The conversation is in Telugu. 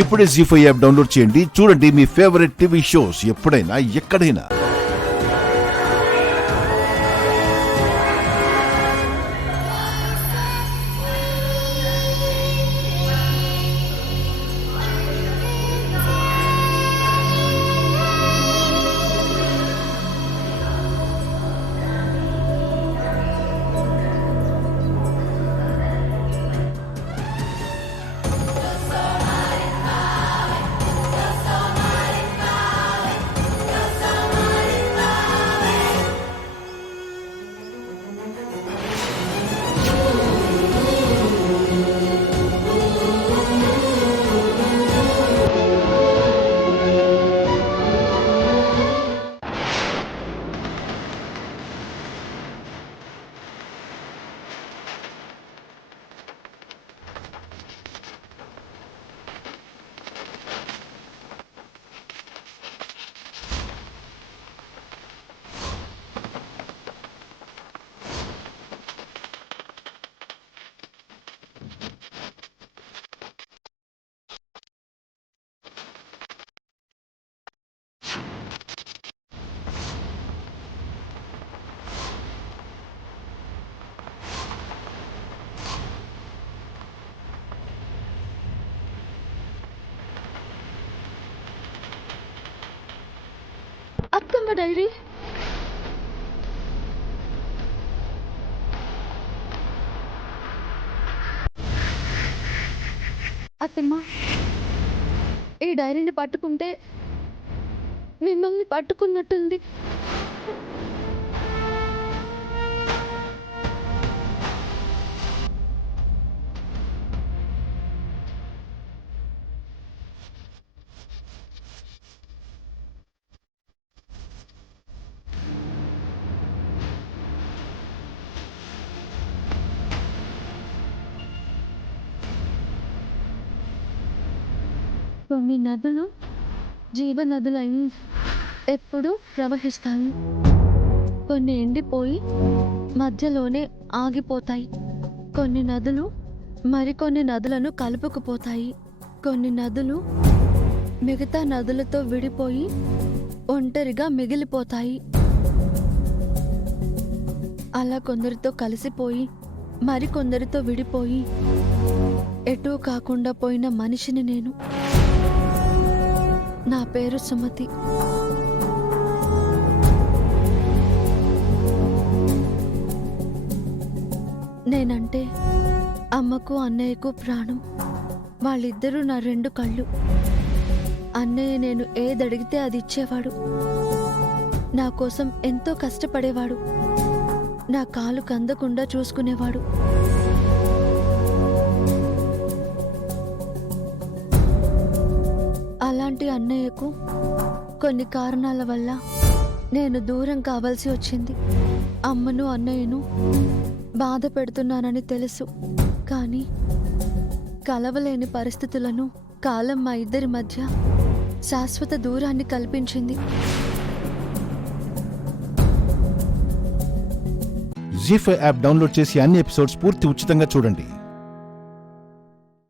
ఇప్పుడే జీ5 యాప్ డౌన్లోడ్ చేయండి. చూడండి మీ ఫేవరెట్ టీవీ షోస్ ఎప్పుడైనా ఎక్కడైనా. అత్తమ్మ డైరీ. అత్తమ్మ, ఈ డైరీని పట్టుకుంటే మిమ్మల్ని పట్టుకున్నట్టుంది. కొన్ని నదులు జీవనదులై ఎప్పుడూ ప్రవహిస్తాయి. కొన్ని ఎండిపోయి మధ్యలోనే ఆగిపోతాయి. కొన్ని నదులు మరికొన్ని నదులను కలుపుకుపోతాయి. కొన్ని నదులు మిగతా నదులతో విడిపోయి ఒంటరిగా మిగిలిపోతాయి. అలా కొందరితో కలిసిపోయి మరికొందరితో విడిపోయి ఎటూ కాకుండా పోయిన మనిషిని నేను. నా పేరు సుమతి. నేనంటే అమ్మకు అన్నయ్యకు ప్రాణం. వాళ్ళిద్దరూ నా రెండు కళ్ళు. అన్నయ్య నేను ఏదడిగితే అది ఇచ్చేవాడు. నా కోసం ఎంతో కష్టపడేవాడు. నా కాలు కందకుండా చూసుకునేవాడు. అలాంటి అన్నయ్యకు కొన్ని కారణాల వల్ల నేను దూరం కావాల్సి వచ్చింది. అమ్మను అన్నయ్యను బాధ పెడుతున్నానని తెలుసు. కానీ కలవలేని పరిస్థితులను కాలం మా ఇద్దరి మధ్య శాశ్వత దూరాన్ని కల్పించింది. జీ5 యాప్ డౌన్లోడ్ చేసి అన్ని ఎపిసోడ్స్ పూర్తి ఉచితంగా చూడండి.